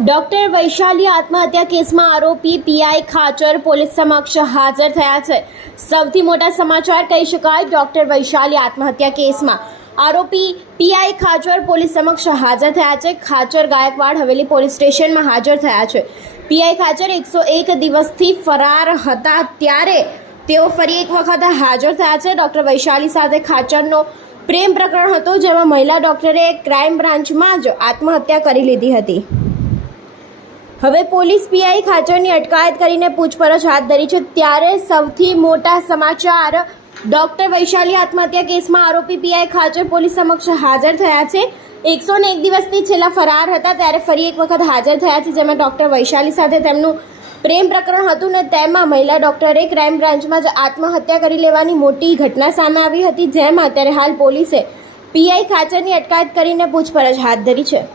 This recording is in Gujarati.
ડોક્ટર વૈશાલી આત્મહત્યા કેસમાં આરોપી પીઆઈ ખાચર પોલીસ સમક્ષ હાજર થયા છે। સૌથી મોટા સમાચાર કહી શકાય। ડોક્ટર વૈશાલી આત્મહત્યા કેસમાં આરોપી પીઆઈ ખાચર પોલીસ સમક્ષ હાજર થયા છે। ખાચર ગાયકવાડ હવેલી પોલીસ સ્ટેશનમાં હાજર થયા છે। પીઆઈ ખાચર 101 દિવસથી ફરાર હતા, ત્યારે તેઓ ફરી એક વખત હાજર થયા છે। ડોક્ટર વૈશાલી સાથે ખાચરનો પ્રેમ પ્રકરણ હતો, જેમાં મહિલા ડોક્ટરે ક્રાઇમ બ્રાન્ચમાં જ આત્મહત્યા કરી લીધી હતી। હવે પોલીસ પીઆઈ ખાચરની અટકાયત કરીને પૂછપરછ હાથ ધરી છે। ત્યારે સૌથી મોટા સમાચાર, ડોક્ટર વૈશાલી આત્મહત્યા કેસમાં આરોપી પીઆઈ ખાચર પોલીસ સમક્ષ હાજર થયા છે। 101 દિવસથી છેલ્લા ફરાર હતા, ત્યારે ફરી એક વખત હાજર થયા છે, જેમાં ડોક્ટર વૈશાલી સાથે તેમનું પ્રેમ પ્રકરણ હતું ને તેમાં મહિલા ડોક્ટરે ક્રાઇમ બ્રાન્ચમાં જ આત્મહત્યા કરી લેવાની મોટી ઘટના સામે આવી હતી, જેમાં અત્યારે હાલ પોલીસે પીઆઈ ખાચરની અટકાયત કરીને પૂછપરછ હાથ ધરી છે।